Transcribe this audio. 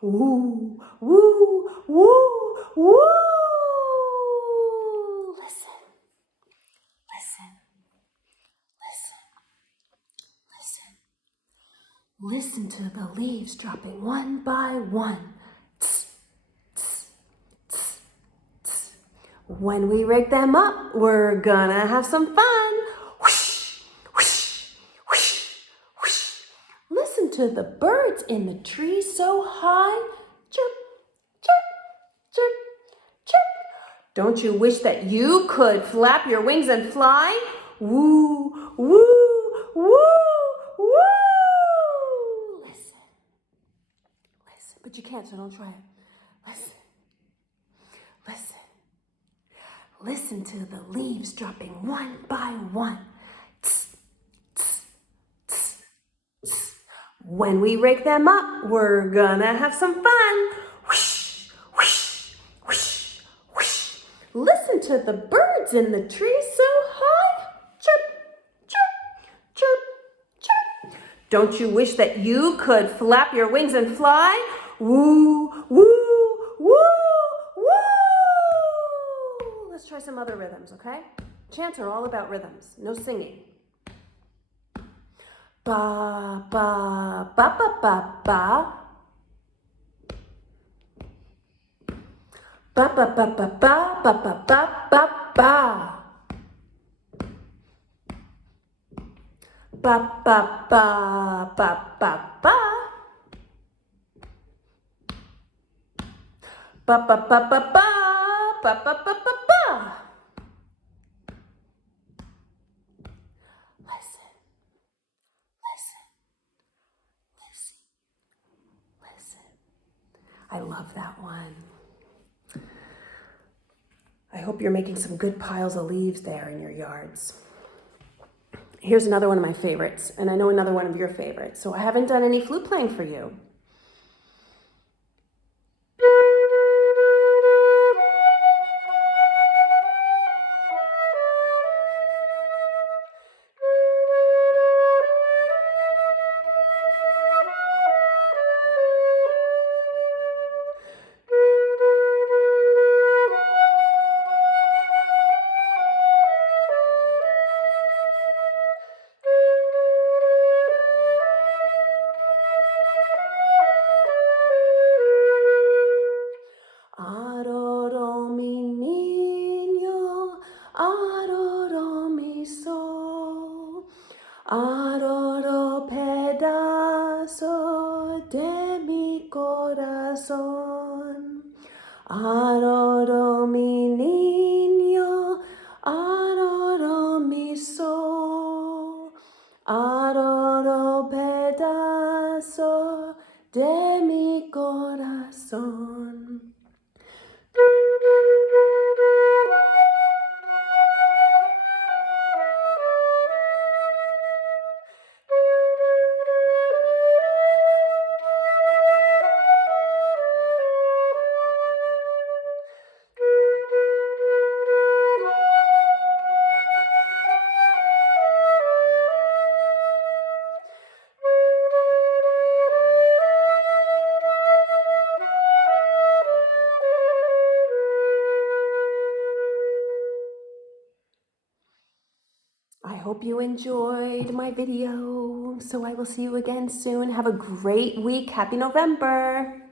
Woo, woo, woo, woo. Listen, listen, listen. Listen to the leaves dropping one by one. Tss, tss, tss, tss. When we rake them up, we're gonna have some fun. Whoosh, whoosh, whoosh, whoosh. Listen to the birds in the trees so high. Chirp, chirp, chirp, chirp. Don't you wish that you could flap your wings and fly? Woo, woo, woo, woo. Listen, listen, but you can't, so don't try it. Listen, listen. Listen to the leaves dropping one by one. Tss, tss, tss, tss. When we rake them up, we're gonna have some fun. Whoosh, whoosh, whoosh, whoosh. Listen to the birds in the trees so high. Chirp, chirp, chirp, chirp. Don't you wish that you could flap your wings and fly? Woo, woo, woo, woo. Let's try some other rhythms, okay? Chants are all about rhythms, no singing. Ba, ba, ba, ba, ba, ba. Ba, ba, ba, ba, ba, ba, ba, ba, ba, ba. Ba, ba, ba, ba, ba, ba. Ba, ba, ba, ba, ba, ba, ba, ba, ba, ba. Listen, listen, listen, listen. I love that one. I hope you're making some good piles of leaves there in your yards. Here's another one of my favorites, and I know another one of your favorites. So I haven't done any flute playing for you. Arroyo, mi niño, arroyo, mi sol, arroyo, pedazo de mi corazón. Arroyo, mi niño, arroyo, mi sol, arroyo, pedazo de mi corazón. I hope you enjoyed my video. So I will see you again soon. Have a great week. Happy November.